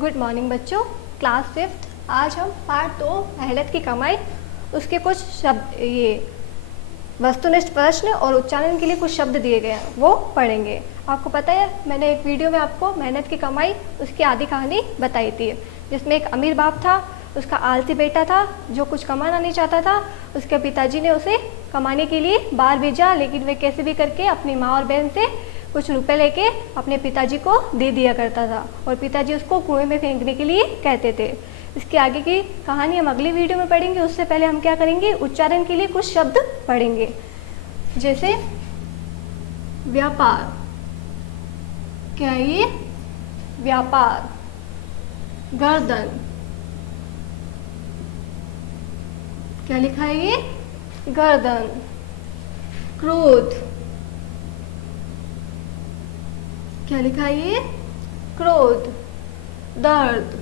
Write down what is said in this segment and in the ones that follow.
Good morning बच्चों। Class 5 आज हम पार्ट 2 मेहनत की कमाई उसके कुछ शब्द ये वस्तुनिष्ठ प्रश्न और उच्चारण के लिए कुछ शब्द दिए गए हैं वो पढ़ेंगे। आपको पता है मैंने एक वीडियो में आपको मेहनत की कमाई उसकी आधी कहानी बताई थी, जिसमें एक अमीर बाप था, उसका आलसी बेटा था जो कुछ कमाना नहीं चाहता था। उसके पिताजी ने उसे कमाने के लिए बाहर भेजा, लेकिन वे कैसे भी करके अपनी माँ और बहन से कुछ रुपए लेके अपने पिताजी को दे दिया करता था और पिताजी उसको कुएं में फेंकने के लिए कहते थे। इसके आगे की कहानी हम अगली वीडियो में पढ़ेंगे। उससे पहले हम क्या करेंगे, उच्चारण के लिए कुछ शब्द पढ़ेंगे, जैसे व्यापार। क्या है ये? व्यापार। गर्दन। क्या लिखा है ये? गर्दन। क्रोध। क्या लिखा है ये? क्रोध। दर्द।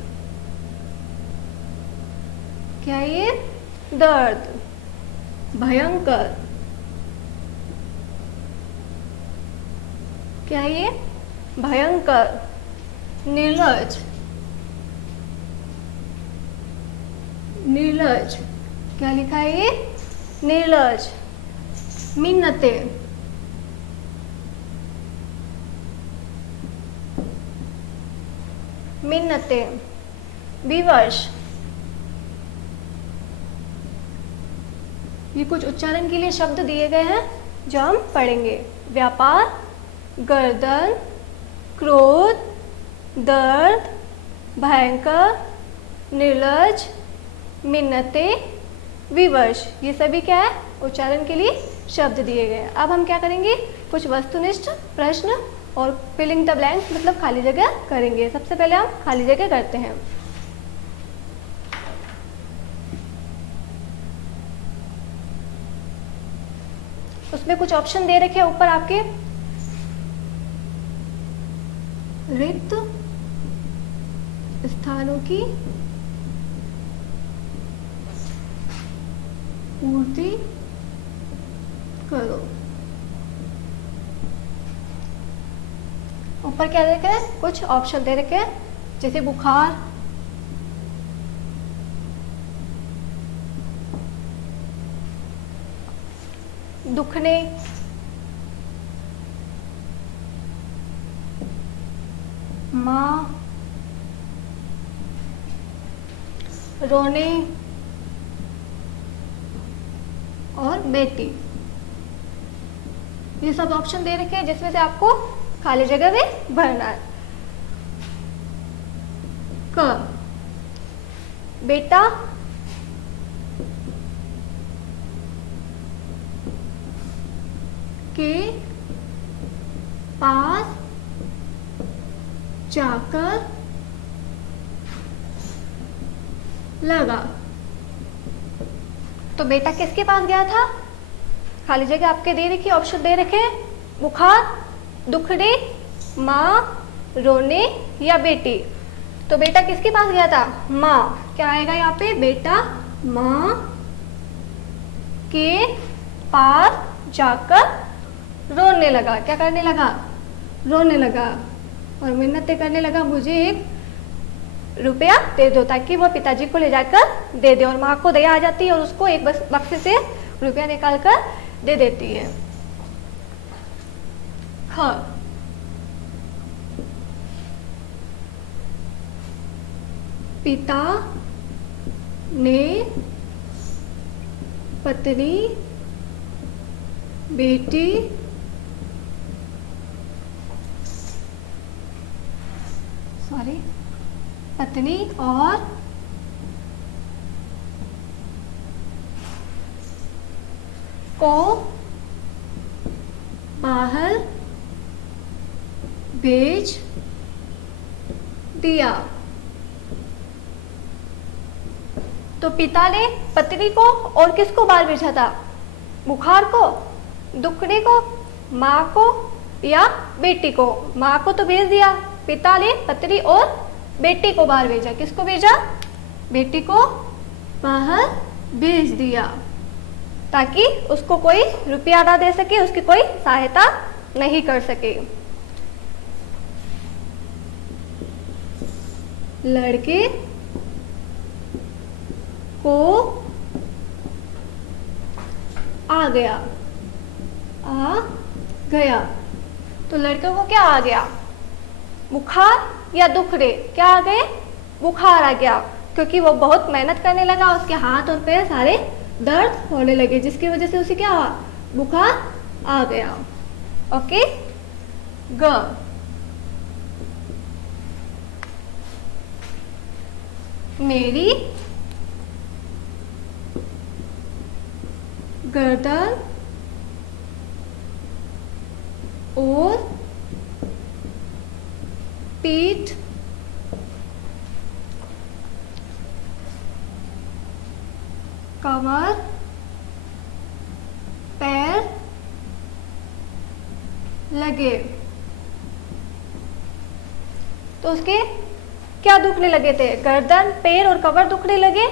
क्या है ये? दर्द। भयंकर। क्या है ये? भयंकर। निर्लज। निर्लज। क्या लिखा है ये? निर्लज। मिन्नते। मिन्नते। विवश। ये कुछ उच्चारण के लिए शब्द दिए गए हैं जो हम पढ़ेंगे। व्यापार, गर्दन, क्रोध, दर्द, भयंकर, निर्लज, मिन्नते, विवश। ये सभी क्या है? उच्चारण के लिए शब्द दिए गए हैं। अब हम क्या करेंगे, कुछ वस्तुनिष्ठ प्रश्न और फिलिंग द ब्लैंक मतलब खाली जगह करेंगे। सबसे पहले हम खाली जगह करते हैं। उसमें कुछ ऑप्शन दे रखे हैं ऊपर आपके। रिक्त स्थानों की पूर्ति करो। ऊपर क्या दे रखे हैं? कुछ ऑप्शन दे रखे हैं, जैसे बुखार, दुखने, माँ, रोने और बेटी। ये सब ऑप्शन दे रखे हैं जिसमें से आपको खाली जगह में भरना है। क बेटा, के पास जाकर लगा। तो बेटा किसके पास गया था? खाली जगह आपके दे रखी, ऑप्शन दे रखे हैं, बुखार, दुखने, माँ, रोने या बेटी। तो बेटा किसके पास गया था? माँ। क्या आएगा यहाँ पे? बेटा माँ के पास जाकर रोने लगा। क्या करने लगा? रोने लगा और मिन्नतें करने लगा, मुझे एक रुपया दे दो, ताकि वह पिताजी को ले जाकर दे दे। और माँ को दया आ जाती है और उसको एक बक्से से रुपया निकाल कर दे देती है। ख पिता ने पत्नी, बेटी, पत्नी और को बाहर भेज दिया। तो पिता ने पत्नी को और किसको बाहर भेजा था? बुखार को, दुखने को, माँ को या बेटी को? माँ को तो भेज दिया, पिता ने पत्नी और बेटी को बाहर भेजा। किसको भेजा? बेटी को बाहर भेज दिया, ताकि उसको कोई रुपया ना दे सके, उसकी कोई सहायता नहीं कर सके। लड़के को आ गया, आ गया। तो लड़के को क्या आ गया? बुखार या दुखड़े? क्या आ गए? बुखार आ गया, क्योंकि वो बहुत मेहनत करने लगा, उसके हाथ और पैर सारे दर्द होने लगे, जिसकी वजह से उसे क्या हुआ? बुखार आ गया। ओके। ग, मेरी गर्दन और पीठ कमर पैर लगे। तो उसके क्या दुखने लगे थे? गर्दन, पैर और कमर दुखने लगे।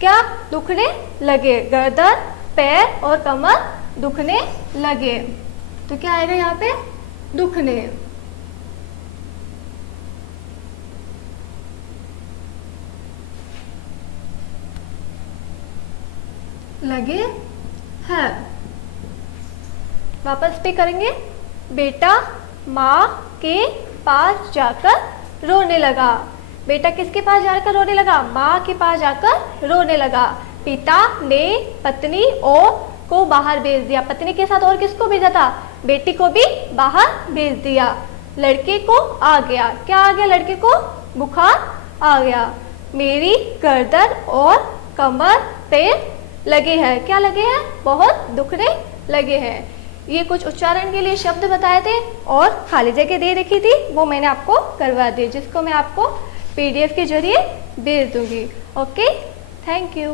क्या दुखने लगे? गर्दन, पैर और कमर दुखने लगे। तो क्या आएगा यहाँ पे? दुखने लगे हैं। वापस पे करेंगे। बेटा माँ के पास जाकर रोने लगा। बेटा किसके पास जाकर रोने लगा? माँ के पास जाकर रोने लगा। पिता ने पत्नी और को बाहर भेज दिया। पत्नी के साथ और किसको भेजा था? बेटी को भी बाहर भेज दिया। लड़के को आ गया। क्या आ गया लड़के को? बुखार आ गया। मेरी गर्दन और कमर पैर लगे हैं। क्या लगे हैं? बहुत दुखने लगे हैं। ये कुछ उच्चारण के लिए शब्द बताए थे और खाली जगह दे रखी थी, वो मैंने आपको करवा दी, जिसको मैं आपको PDF के जरिए भेज दूंगी। Okay, thank you.